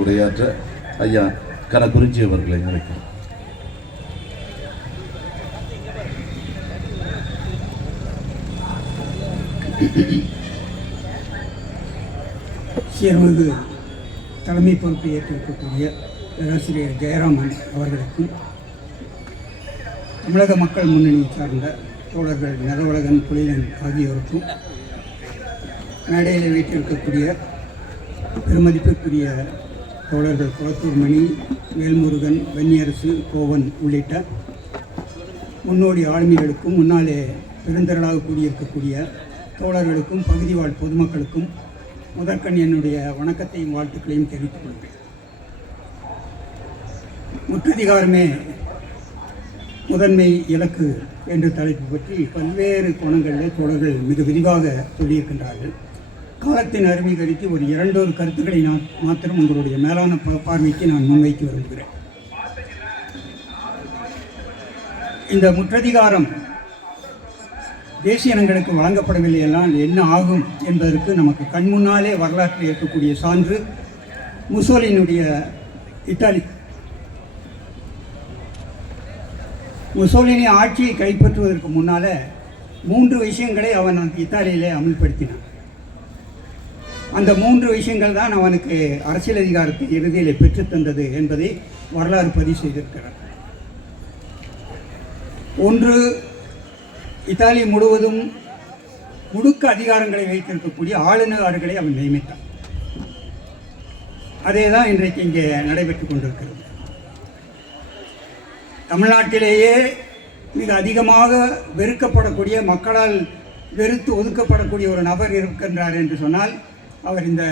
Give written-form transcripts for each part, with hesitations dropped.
உரையாற்ற ஐயா கனகுறிஞ்சி அவர்களை அழைக்கிறேன். சேர்மிகு தலைமை பொறுப்பை ஏற்றிருக்கக்கூடிய பேராசிரியர் ஜெயராமன் அவர்களுக்கும் தமிழக மக்கள் முன்னணி சார்ந்த தோழர்கள் நரவழகன் புலிலன் ஆகியோருக்கும் மேடையில் வீட்டிருக்கக்கூடிய பெருமதிப்புக்குரிய தோழர்கள் குளத்தூர் மணி, வேல்முருகன், வெண்ணியரசு, கோவன் உள்ளிட்ட முன்னோடி ஆளுமைகளுக்கும் முன்னாலே பெருந்திரளாக கூடியிருக்கக்கூடிய தோழர்களுக்கும் பகுதி வாழ் பொதுமக்களுக்கும் முதற்கண் என்னுடைய வணக்கத்தையும் வாழ்த்துக்களையும் தெரிவித்துக் கொள்கிறேன். முற்றதிகாரமே முதன்மை இலக்கு என்ற தலைப்பு பற்றி பல்வேறு கோணங்களில் தோழர்கள் மிக விரிவாக சொல்லியிருக்கின்றார்கள். காலத்தின் அருமை கருத்தி ஒரு இரண்டொரு கருத்துக்களை நான் மாத்திரம் உங்களுடைய மேலான பார்வைக்கு நான் முன்வைக்க விரும்புகிறேன். இந்த முற்றதிகாரம் தேசிய இனங்களுக்கு வழங்கப்படவில்லை என்றால் என்ன ஆகும் என்பதற்கு நமக்கு கண்முன்னாலே வரலாற்றில் இருக்கக்கூடிய சான்று முசோலினுடைய இத்தாலி. முசோலினி ஆட்சியை கைப்பற்றுவதற்கு முன்னால் 3 விஷயங்களை அவன் இத்தாலியிலே அமல்படுத்தினான். அந்த 3 விஷயங்கள் தான் அவனுக்கு அரசியல் அதிகாரத்தை இறுதியில் பெற்றுத்தந்தது என்பதை வரலாறு பதிவு செய்திருக்கிறார். ஒன்று, இத்தாலி முழுவதும் முழுக்க அதிகாரங்களை வைத்திருக்கக்கூடிய ஆளுநர்களை அவன் நியமித்தான். அதே தான் இன்றைக்கு இங்கே நடைபெற்றுக் கொண்டிருக்கிறது. தமிழ்நாட்டிலேயே மிக அதிகமாக வெறுக்கப்படக்கூடிய, மக்களால் வெறுத்து ஒதுக்கப்படக்கூடிய ஒரு நபர் இருக்கின்றார் என்று சொன்னால் அவர் இந்த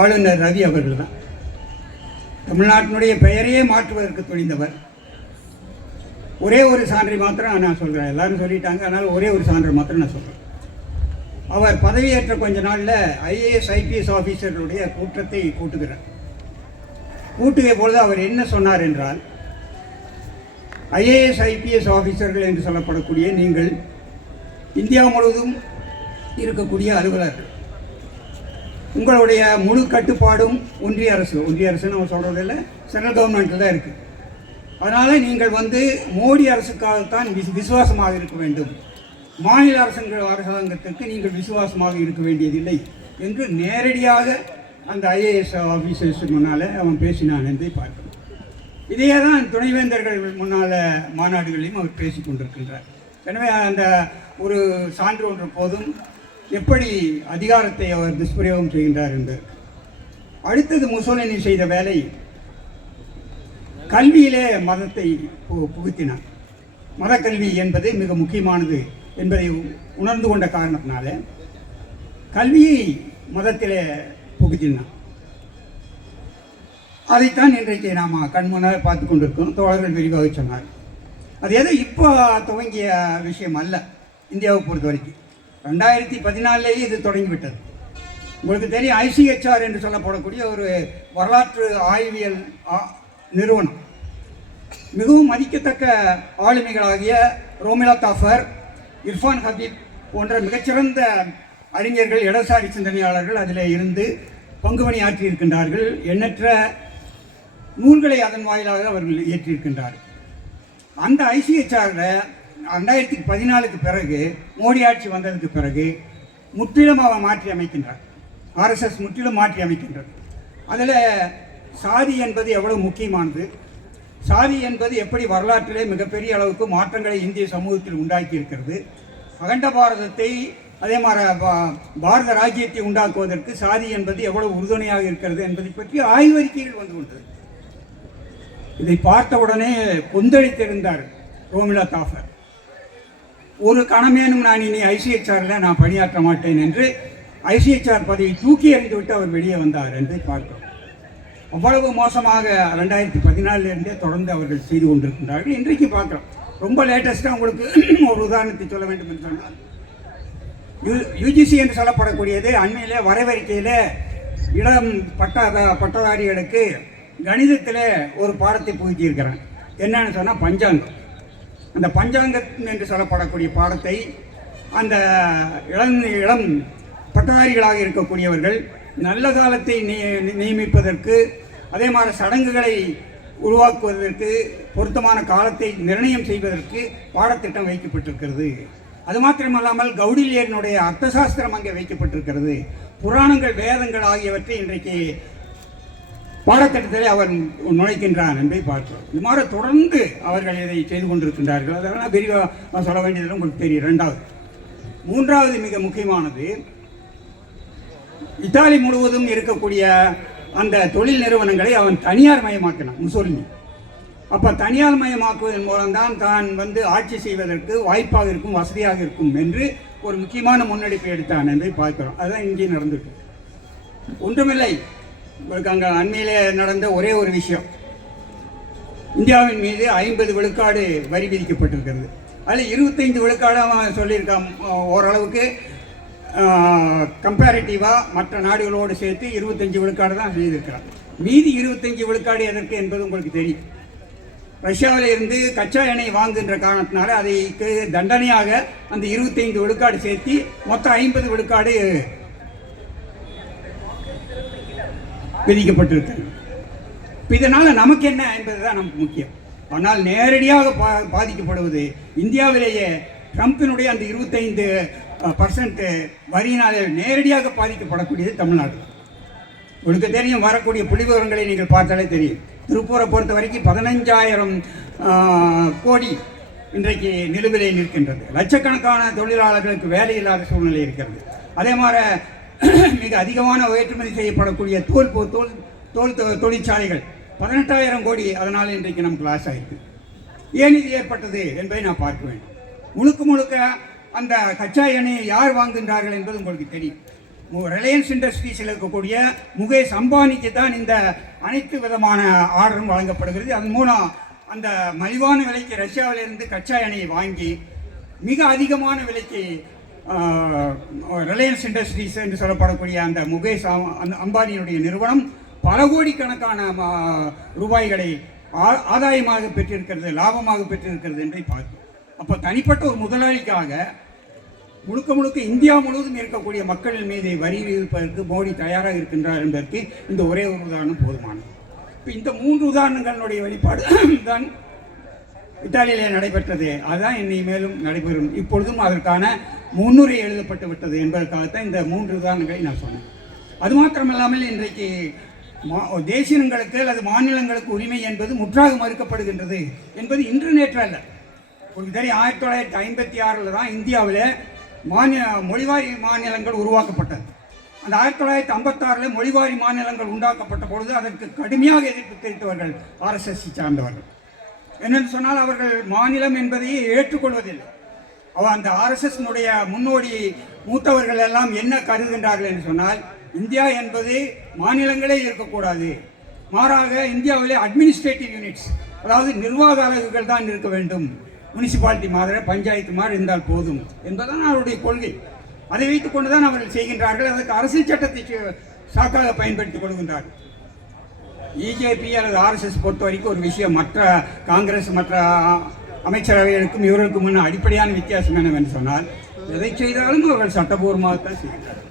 ஆளுநர் ரவி அவர்கள் தான். தமிழ்நாட்டினுடைய பெயரையே மாற்றுவதற்கு துணிந்தவர். ஒரே ஒரு சான்றை மாத்திரம் நான் சொல்கிறேன், எல்லாரும் சொல்லிட்டாங்க, அதனால் ஒரே ஒரு சான்றை மாத்திரம் நான் சொல்கிறேன். அவர் பதவியேற்ற கொஞ்ச நாளில் ஐஏஎஸ் ஐபிஎஸ் ஆஃபீஸர்களுடைய கூட்டத்தை கூட்டுகிறார். கூட்டுகிற பொழுது அவர் என்ன சொன்னார் என்றால், ஐஏஎஸ் ஐபிஎஸ் ஆஃபீஸர்கள் என்று சொல்லப்படக்கூடிய நீங்கள் இந்தியா முழுவதும் இருக்கக்கூடிய அலுவலர்கள், உங்களுடைய முழு கட்டுப்பாடும் ஒன்றிய அரசுன்னு நம்ம சொல்கிறதில்ல, சென்ட்ரல் கவர்மெண்ட்டில் தான் இருக்குது. அதனால் நீங்கள் மோடி அரசுக்காகத்தான் விசுவாசமாக இருக்க வேண்டும், மாநில அரசாங்கத்திற்கு நீங்கள் விசுவாசமாக இருக்க வேண்டியதில்லை என்று நேரடியாக அந்த ஐஏஎஸ் ஆஃபீஸர்ஸ் முன்னால் அவன் பேசினான் என்பதை பார்க்கணும். இதையே தான் துணைவேந்தர்கள் முன்னால் மாநாடுகளையும் அவர் பேசி கொண்டிருக்கின்றார். எனவே அந்த ஒரு சான்று ஒன்று போதும் எப்படி அதிகாரத்தை அவர் துஷ்பிரயோகம் செய்கின்றார் என்பது. அடுத்தது முசோலினி செய்த வேலை, கல்வியிலே மதத்தை புகுத்தினார். மதக்கல்வி என்பது மிக முக்கியமானது என்பதை உணர்ந்து கொண்ட காரணத்தினால கல்வியை மதத்திலே புகுத்தினார். அதைத்தான் இன்றைக்கு நாம் கண்முன்னால் பார்த்து கொண்டிருக்கோம். தோழர்கள் விரிவாக சொன்னார். அது எதோ இப்போ துவங்கிய விஷயம் அல்ல. இந்தியாவை பொறுத்த வரைக்கும் 2014 இது தொடங்கிவிட்டது. உங்களுக்கு தெரியும், ஐசிஹெச்ஆர் என்று சொல்லப்படக்கூடிய ஒரு வரலாற்று ஆய்வியல் நிறுவனம், மிகவும் மதிக்கத்தக்க ஆளுமைகளாகிய ரோமிலா தாஃபர், இர்ஃபான் ஹபீப் போன்ற மிகச்சிறந்த அறிஞர்கள், இடதுசாரி சிந்தனையாளர்கள் அதில் இருந்து பங்குபணி ஆற்றியிருக்கின்றார்கள். எண்ணற்ற நூல்களை அதன் வாயிலாக அவர்கள் இயற்றியிருக்கின்றார்கள். அந்த ஐசிஹெச்ஆரில் 2014 பிறகு, மோடி ஆட்சி வந்ததுக்கு பிறகு முற்றிலும் அவன் மாற்றி அமைக்கின்றார். ஆர்எஸ்எஸ் முற்றிலும் மாற்றி அமைக்கின்றது. அதில் சாதி என்பது எவ்வளவு முக்கியமானது, சாதி என்பது எப்படி வரலாற்றிலே மிகப்பெரிய அளவுக்கு மாற்றங்களை இந்திய சமூகத்தில் உண்டாக்கி இருக்கிறது, அகண்ட பாரதத்தை அதே மாதிரி பாரத ராஜ்யத்தை உண்டாக்குவதற்கு சாதி என்பது எவ்வளவு உறுதுணையாக இருக்கிறது என்பதை பற்றி ஆய்வறிக்கைகள் வந்து கொண்டது. இதை பார்த்தவுடனே கொந்தளித்திருந்தார் ரோமிலா தாஃபர். ஒரு கணமேனும் நான் இனி ஐசிஹெச்ஆரில் நான் பணியாற்ற மாட்டேன் என்று ஐசிஹெச்ஆர் பதவியை தூக்கி எறிந்துவிட்டு அவர் வெளியே வந்தார் என்று பார்க்கிறோம். அவ்வளவு மோசமாக 2014 தொடர்ந்து அவர்கள் செய்து கொண்டிருக்கின்றார்கள். இன்றைக்கு பார்க்குறோம். ரொம்ப லேட்டஸ்ட்டாக உங்களுக்கு ஒரு உதாரணத்தை சொல்ல வேண்டும் என்று சொன்னால், யுஜிசி என்று சொல்லப்படக்கூடியது அண்மையிலே வரவறிக்கையில் இளம் பட்டதாரிகளுக்கு கணிதத்தில் ஒரு பாடத்தை புகுத்தியிருக்கிறாங்க. என்னன்னு சொன்னால் பஞ்சாங்கம். அந்த பஞ்சாங்கம் என்று சொல்லப்படக்கூடிய பாடத்தை அந்த இளம் பட்டதாரிகளாக இருக்கக்கூடியவர்கள் நல்ல காலத்தை நியமிப்பதற்கு, அதே மாதிரி சடங்குகளை உருவாக்குவதற்கு, பொருத்தமான காலத்தை நிர்ணயம் செய்வதற்கு பாடத்திட்டம் வைக்கப்பட்டிருக்கிறது. அது மாத்திரமல்லாமல் கௌடில்யனுடைய அர்த்தசாஸ்திரம் அங்கே வைக்கப்பட்டிருக்கிறது. புராணங்கள், வேதங்கள் ஆகியவற்றை இன்றைக்கு பாடத்திட்டத்தில் அவர் நுழைக்கின்றார் என்பதை பார்க்கிறோம். இது மாதிரி தொடர்ந்து அவர்கள் இதை செய்து கொண்டிருக்கின்றார்கள். அதெல்லாம் விரிவாக சொல்ல வேண்டியதில் உங்களுக்கு தெரியும். மூன்றாவது மிக முக்கியமானது, இத்தாலி முழுவதும் இருக்கக்கூடிய அந்த தொழில் நிறுவனங்களை அவன் தனியார் மயமாக்கினான் முசோலினி. அப்போ தனியார் மயமாக்குவதன் மூலம்தான் தான் ஆட்சி செய்வதற்கு வாய்ப்பாக இருக்கும், வசதியாக இருக்கும் என்று ஒரு முக்கியமான முன்னெடுப்பை எடுத்தான் என்பதை பார்க்கிறோம். அதுதான் இங்கே நடந்துட்டு ஒன்றுமில்லை. உங்களுக்கு அங்கே அண்மையிலே நடந்த ஒரே ஒரு விஷயம், இந்தியாவின் மீது 50 விழுக்காடு வரி விதிக்கப்பட்டிருக்கிறது. அதில் 25 விழுக்காடு அவன் சொல்லியிருக்கான். ஓரளவுக்கு கம்பேரிட்டிவாக மற்ற நாடுகளோடு சேர்த்து 25 விழுக்காடு தான் செய்திருக்கிறான். மீதி 25 விழுக்காடு எதற்கு என்பது உங்களுக்கு தெரியும். ரஷ்யாவில் இருந்து கச்சா எண்ணெய் வாங்குகின்ற காரணத்தினால அதைக்கு தண்டனையாக அந்த 25 விழுக்காடு சேர்த்து மொத்தம் 50 விழுக்காடு விதிக்கப்பட்டிருக்கிறது. இதனால் நமக்கு என்ன என்பதுதான் நமக்கு முக்கியம். ஆனால் நேரடியாக பாதிக்கப்படுவது இந்தியாவிலேயே ட்ரம்பினுடைய அந்த 25% வரியினாலே நேரடியாக பாதிக்கப்படக்கூடியது தமிழ்நாடு. உங்களுக்கு தெரியும், வரக்கூடிய புள்ளிவிவரங்களை நீங்கள் பார்த்தாலே தெரியும். திருப்பூரை பொறுத்த வரைக்கும் 15,000 கோடி இன்றைக்கு நிலுவிலை நிற்கின்றது. லட்சக்கணக்கான தொழிலாளர்களுக்கு வேலை இல்லாத சூழ்நிலை இருக்கிறது. அதே மாதிரி மிக அதிகமான ஏற்றுமதி செய்யப்படக்கூடிய தோல் தொழிற்சாலைகள் 18,000 கோடி அதனால் இன்றைக்கு நமக்கு லாஸ் ஆகிருக்கு. ஏன் இது ஏற்பட்டது என்பதை நான் பார்க்க வேண்டும். முழுக்க அந்த கச்சா எண்ணெயை யார் வாங்குகின்றார்கள் என்பது உங்களுக்கு தெரியும். ரிலையன்ஸ் இண்டஸ்ட்ரீஸில் இருக்கக்கூடிய முகேஷ் அம்பானிக்கு தான் இந்த அனைத்து விதமான ஆர்டரும் வழங்கப்படுகிறது. அதன் மூலம் அந்த மலிவான விலைக்கு ரஷ்யாவிலிருந்து கச்சா எண்ணெயை வாங்கி மிக அதிகமான விலைக்கு ரிலையன்ஸ் இண்டஸ்ட்ரீஸ் என்று சொல்லப்படக்கூடிய அந்த முகேஷ் அம்பானியுடைய நிறுவனம் பல கோடிக்கணக்கான ரூபாய்களை ஆதாயமாக பெற்றிருக்கிறது, லாபமாக பெற்றிருக்கிறது என்பதை பார்த்தோம். அப்போ தனிப்பட்ட ஒரு முதலாளிக்காக முழுக்க இந்தியா முழுவதும் இருக்கக்கூடிய மக்கள் மீது வரி விதிப்பதற்கு மோடி தயாராக இருக்கின்றார் என்பதற்கு இந்த ஒரே ஒரு உதாரணம் போதுமானது. இப்போ இந்த 3 உதாரணங்களுடைய வெளிப்பாடு தான் இத்தாலியிலே நடைபெற்றது. அதுதான் இன்னை மேலும் நடைபெறும். இப்பொழுதும் அதற்கான முன்னுரை எழுதப்பட்டு விட்டது என்பதற்காகத்தான் இந்த 3 உதாரணங்களை நான் சொன்னேன். அது மாத்திரமல்லாமல் இன்றைக்கு தேசியங்களுக்கு அல்லது மாநிலங்களுக்கு உரிமை என்பது முற்றாக மறுக்கப்படுகின்றது என்பது இன்று நேற்று அல்ல. உங்களுக்கு தெரியும், 1956 தான் இந்தியாவில் மொழிவாரி மாநிலங்கள் உருவாக்கப்பட்டது. அந்த 1956 மொழிவாரி மாநிலங்கள் உண்டாக்கப்பட்ட பொழுது அதற்கு கடுமையாக எதிர்ப்பு தெரிவித்தவர்கள் RSS சார்ந்தவர்கள். என்னென்னு சொன்னால், அவர்கள் மாநிலம் என்பதையே ஏற்றுக்கொள்வதில்லை. அந்த RSS-னுடைய முன்னோடி மூத்தவர்கள் எல்லாம் என்ன கருதுகின்றார்கள் என்று சொன்னால், இந்தியா என்பது மாநிலங்களே இருக்கக்கூடாது, மாறாக இந்தியாவிலே அட்மினிஸ்ட்ரேட்டிவ் யூனிட்ஸ், அதாவது நிர்வாக அலகுகள் தான் இருக்க வேண்டும், முனிசிபாலிட்டி மாதிரி பஞ்சாயத்து மாதிரி இருந்தால் போதும் என்பதுதான் அவருடைய கொள்கை. அதை வைத்துக் கொண்டுதான் அவர்கள் செய்கின்றார்கள். அதற்கு அரசியல் சட்டத்தை சாக்காக பயன்படுத்திக் கொள்கின்றார்கள். பிஜேபி அல்லது RSS பொறுத்த வரைக்கும் ஒரு விஷயம், மற்ற காங்கிரஸ் மற்ற அமைச்சரவைகளுக்கும் இவர்களுக்கும் முன்ன அடிப்படையான வித்தியாசம் என்னவென்று சொன்னால், எதை செய்தாலும் அவர்கள் சட்டபூர்வமாகத்தான் செய்கிறார்கள்.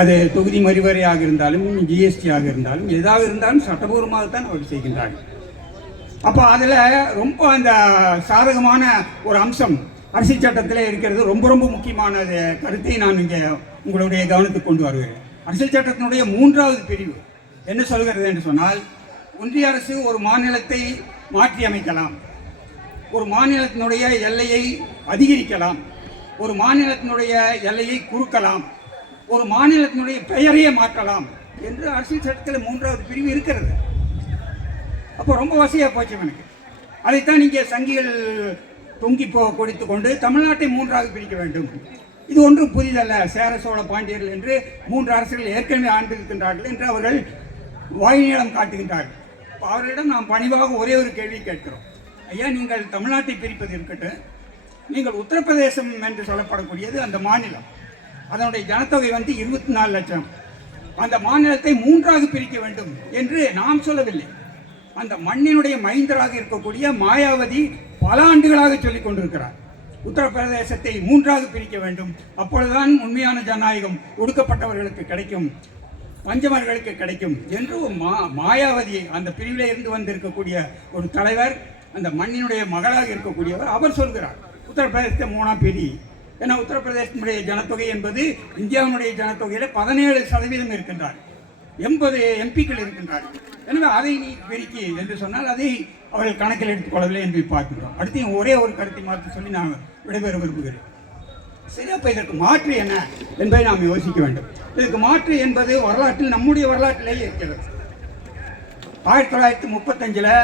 அது தொகுதி மறுவரையாக இருந்தாலும் GST ஆக இருந்தாலும் எதாக இருந்தாலும் சட்டபூர்வமாகத்தான் அவர்கள் செய்கின்றார்கள். அப்போ அதில் ரொம்ப அந்த சாதகமான ஒரு அம்சம் அரசியல் சட்டத்தில் இருக்கிறது. ரொம்ப முக்கியமான கருத்தை நான் இங்கே உங்களுடைய கவனத்துக்கு கொண்டு வருகிறேன். அரசியல் சட்டத்தினுடைய 3வது பிரிவு என்ன சொல்கிறது என்று சொன்னால், ஒன்றிய அரசு ஒரு மாநிலத்தை மாற்றி அமைக்கலாம், ஒரு மாநிலத்தினுடைய எல்லையை அதிகரிக்கலாம், ஒரு மாநிலத்தினுடைய எல்லையை குறுக்கலாம், ஒரு மாநிலத்தினுடைய பெயரையே மாற்றலாம் என்று அரசியல் சட்டத்தில் 3வது பிரிவு இருக்கிறது. அப்போ ரொம்ப வசதியாக போச்சு எனக்கு. அதைத்தான் இங்கே சங்கிகள் தொங்கி கொடுத்து கொண்டு தமிழ்நாட்டை 3ஆக பிரிக்க வேண்டும். இது ஒன்றும் புதிதல்ல, சேர சோழ பாண்டியர்கள் என்று 3 அரசுகள் ஏற்கனவே ஆண்டிருக்கின்றார்கள் என்று அவர்கள் வாய்நீளம் காட்டுகின்றார்கள். அவர்களிடம் நாம் பணிவாக ஒரே ஒரு கேள்வி கேட்கிறோம். ஐயா, நீங்கள் தமிழ்நாட்டை பிரிப்பது இருக்கட்டும், நீங்கள் உத்தரப்பிரதேசம் என்று சொல்லப்படக்கூடியது அந்த மாநிலம், அதனுடைய ஜனத்தொகை 24 லட்சம். அந்த மாநிலத்தை 3ஆக பிரிக்க வேண்டும் என்று நாம் சொல்லவில்லை. அந்த மண்ணினுடைய மைந்தராக இருக்கக்கூடிய மாயாவதி பல ஆண்டுகளாக சொல்லிக் கொண்டிருக்கிறார். உத்தரப்பிரதேசத்தை மூன்றாக பிரிக்க வேண்டும். அப்பொழுதுதான் உண்மையான ஜனநாயகம் ஒடுக்கப்பட்டவர்களுக்கு கிடைக்கும், பஞ்சமர்களுக்கு கிடைக்கும் என்று மாயாவதி அந்த பிரிவிலே இருந்து வந்திருக்கக்கூடிய ஒரு தலைவர், அந்த மண்ணினுடைய மகளாக இருக்கக்கூடியவர், அவர் சொல்கிறார் உத்தரப்பிரதேசத்தை மூணாம் பிரி. ஏன்னா உத்தரப்பிரதேசத்தினுடைய ஜனத்தொகை என்பது இந்தியாவினுடைய ஜனத்தொகையில் 17% இருக்கின்றார், 80 எம்பிக்கள் இருக்கின்றார்கள். எனவே அதை நீ பெருக்கி என்று சொன்னால் அதை அவர்கள் கணக்கில் எடுத்துக்கொள்ளவில்லை என்று பார்க்கிறோம். அடுத்து ஒரே ஒரு கருத்தை மாற்றி சொல்லி நான் விடைபெற விரும்புகிறேன். சரி, அப்போ இதற்கு மாற்று என்ன என்பதை நாம் யோசிக்க வேண்டும். இதற்கு மாற்று என்பது வரலாற்றில், நம்முடைய வரலாற்றிலேயே இருக்கிறது. 1935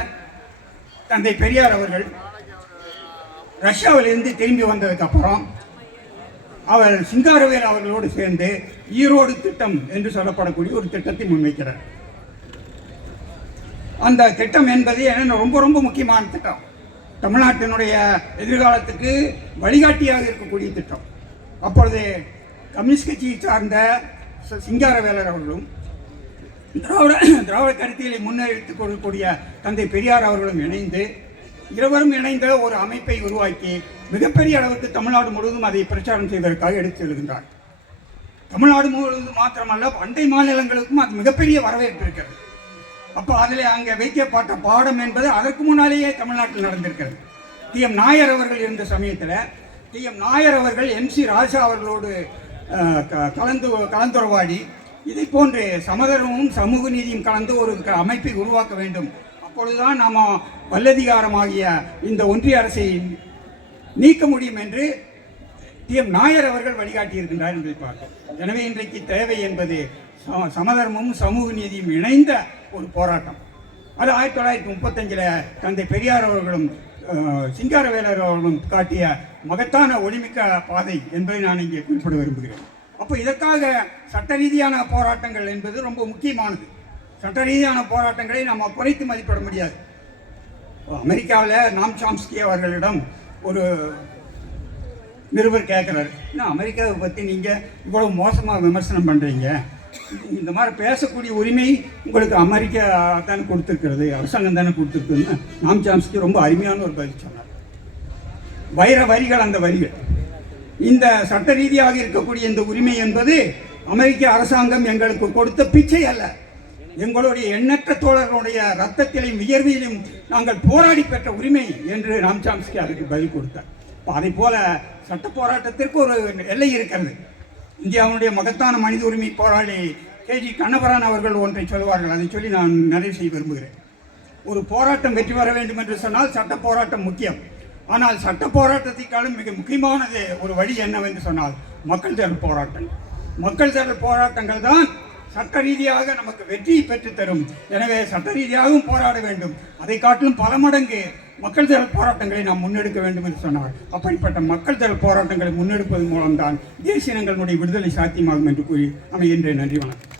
தந்தை பெரியார் அவர்கள் ரஷ்யாவிலிருந்து திரும்பி வந்ததுக்கு அப்புறம் அவர் சிங்காரவேல் அவர்களோடு சேர்ந்து ஈரோடு திட்டம் என்று சொல்லப்படக்கூடிய ஒரு திட்டத்தை முன்வைக்கிறார். அந்த திட்டம் என்பது என்ன ரொம்ப ரொம்ப முக்கியமான திட்டம், தமிழ்நாட்டினுடைய எதிர்காலத்துக்கு வழிகாட்டியாக இருக்கக்கூடிய திட்டம். அப்பொழுது கம்யூனிஸ்ட் கட்சியை சார்ந்த சிங்காரவேலர் அவர்களும் திராவிட கருத்தியலை முன்னெடுத்துக் கொள்ளக்கூடிய தந்தை பெரியார் அவர்களும் இணைந்து, இருவரும் இணைந்த ஒரு அமைப்பை உருவாக்கி மிகப்பெரிய அளவுக்கு தமிழ்நாடு முழுவதும் அதை பிரச்சாரம் செய்வதற்காக எடுத்து செல்கின்றார். தமிழ்நாடு முழுவதும் மாத்திரமல்ல, அண்டை மாநிலங்களுக்கும் அது மிகப்பெரிய வரவேற்பு இருக்கிறது. அப்போ அதில் அங்கே வைக்கப்பட்ட பாடம் என்பது அதற்கு முன்னாலேயே தமிழ்நாட்டில் நடந்திருக்கிறது. டி.எம். நாயர் அவர்கள் இருந்த சமயத்தில் டி.எம். நாயர் அவர்கள் எம்.சி. ராஜா அவர்களோடு கலந்துரையாடி இதை போன்று சமதர்மமும் சமூக நீதியும் கலந்து ஒரு அமைப்பை உருவாக்க வேண்டும், அப்பொழுதுதான் நாம் வல்லதிகாரமாகிய இந்த ஒன்றிய அரசை நீக்க முடியும் என்று டி.எம். நாயர் அவர்கள் வழிகாட்டியிருக்கின்றார் என்பதை பார்க்கிறோம். எனவே இன்றைக்கு தேவை என்பது சமதர்மமும் சமூக நீதியும் இணைந்த ஒரு போராட்டம். அது 1935 தந்தை பெரியார் அவர்களும் சிங்காரவேலர் அவர்களும் காட்டிய மகத்தான ஒளிமிக்க பாதை என்பதை நான் இங்கே குறிப்பிட விரும்புகிறேன். அப்போ இதற்காக சட்ட ரீதியான போராட்டங்கள் என்பது ரொம்ப முக்கியமானது. சட்ட ரீதியான போராட்டங்களை நம்ம குறைத்து மதிப்பிட முடியாது. அமெரிக்காவில் நாம் சாம்ஸ்கி அவர்களிடம் ஒரு நிருபர் கேட்குறாரு, ஏன்னா அமெரிக்காவை பற்றி நீங்கள் இவ்வளவு மோசமாக விமர்சனம் பண்ணுறீங்க, இந்த மாதிரி பேசக்கூடிய உரிமை உங்களுக்கு அமெரிக்கா தானே கொடுத்துருக்கிறது, அரசாங்கம் தானே கொடுத்துருக்குன்னு நாம் சாம்ஸ்கி ரொம்ப அருமையான ஒரு பதில் சொன்னார். வைர வரிகள், அந்த வரிகள், இந்த சட்ட ரீதியாக இருக்கக்கூடிய இந்த உரிமை என்பது அமெரிக்க அரசாங்கம் எங்களுக்கு கொடுத்த பிச்சை அல்ல, எங்களுடைய எண்ணற்ற தோழர்களுடைய ரத்தத்திலையும் வியர்வியிலும் நாங்கள் போராடி பெற்ற உரிமை என்று நாம் சாம்ஸ்கி அதுக்கு பதில் கொடுத்தார். அதை போல சட்ட போராட்டத்திற்கு ஒரு எல்லை இருக்கிறது. இந்தியாவுடைய மகத்தான மனித உரிமை போராளி கே.ஜி. கண்ணபரான் அவர்கள் ஒன்றை சொல்வார்கள், அதை சொல்லி நான் நிறைவு செய்ய விரும்புகிறேன். ஒரு போராட்டம் வெற்றி பெற வேண்டும் என்று சொன்னால் சட்ட போராட்டம் முக்கியம். ஆனால் சட்ட போராட்டத்திற்காலும் மிக முக்கியமானது ஒரு வழி என்னவென்று சொன்னால் மக்கள் திரள் போராட்டங்கள். மக்கள் திரள் போராட்டங்கள் தான் சட்ட ரீதியாக நமக்கு வெற்றியை பெற்றுத்தரும். எனவே சட்ட ரீதியாகவும் போராட வேண்டும். அதை காட்டிலும் பல மடங்கு மக்கள் திரள் போராட்டங்களை நாம் முன்னெடுக்க வேண்டும் என்று சொன்னார். அப்படிப்பட்ட மக்கள் திரள் போராட்டங்களை முன்னெடுப்பதன் மூலம்தான் தேசிய இனங்களுடைய விடுதலை சாத்தியமாகும் என்று கூறி அமைகின்றேன். நன்றி, வணக்கம்.